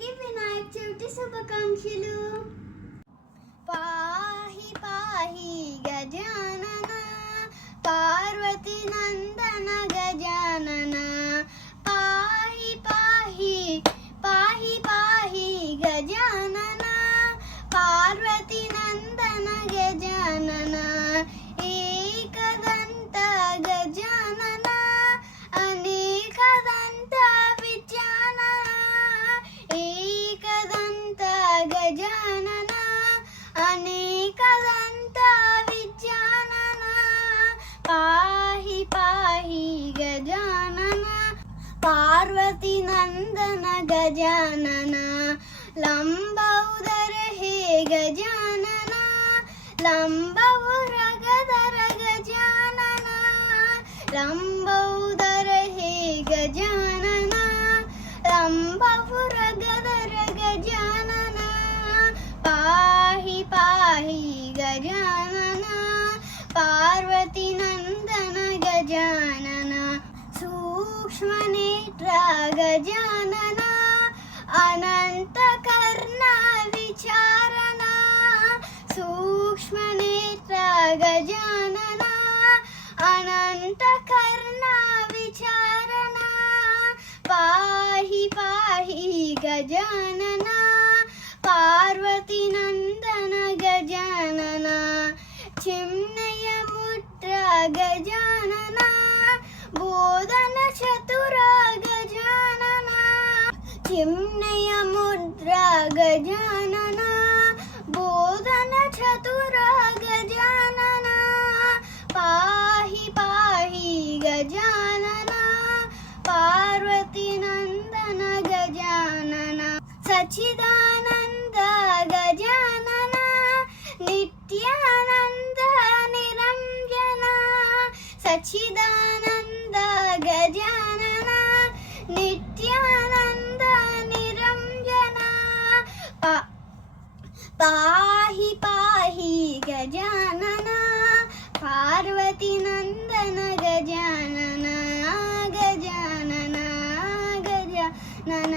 అందరికీ వినాయక చవితి శుభాకాంక్షలు. పాహి పాహి గజానన పార్వతి నందన గజానన పాహి పాహి పాహి పాహి గజానన పార్వతి నందన గజానన ఏకదంత గజానన అనేకదంత విజానన ఏకదంత గజానన అనేకదంత విజానన పాహి పాహి గజానన పార్వతి నందన గజానన లంబోదర హే గజానన లంబోదర గజానన లంబోదర హే గజానన లంబోదర గజానన పాహి పాహి గజానన పార్వతి నందన గజానన సూక్ష్మనేత్ర గజానన అనంత కర్ణ విచారణ సూక్ష్మనేత్ర గజానన అనంత కర్ణ విచారణ పాహి పాహి గజానన పార్వతి నందన గజానన చిన్నయ ముద్ర గజానన బోధన చతుర గజానన చిన్నయ ముద్ర గజానన బోధన చతుర గజానన పాహి పాహి గజానన పార్వతి నందన గజానన సచ్చిదానంద గజానన నిత్యానంద నిరంజన సచ్చిదానంద గజానన నిత్యానంద నిరంజన పాహి పాహి గజానన పార్వతి నందన గజానన గజానన గజానన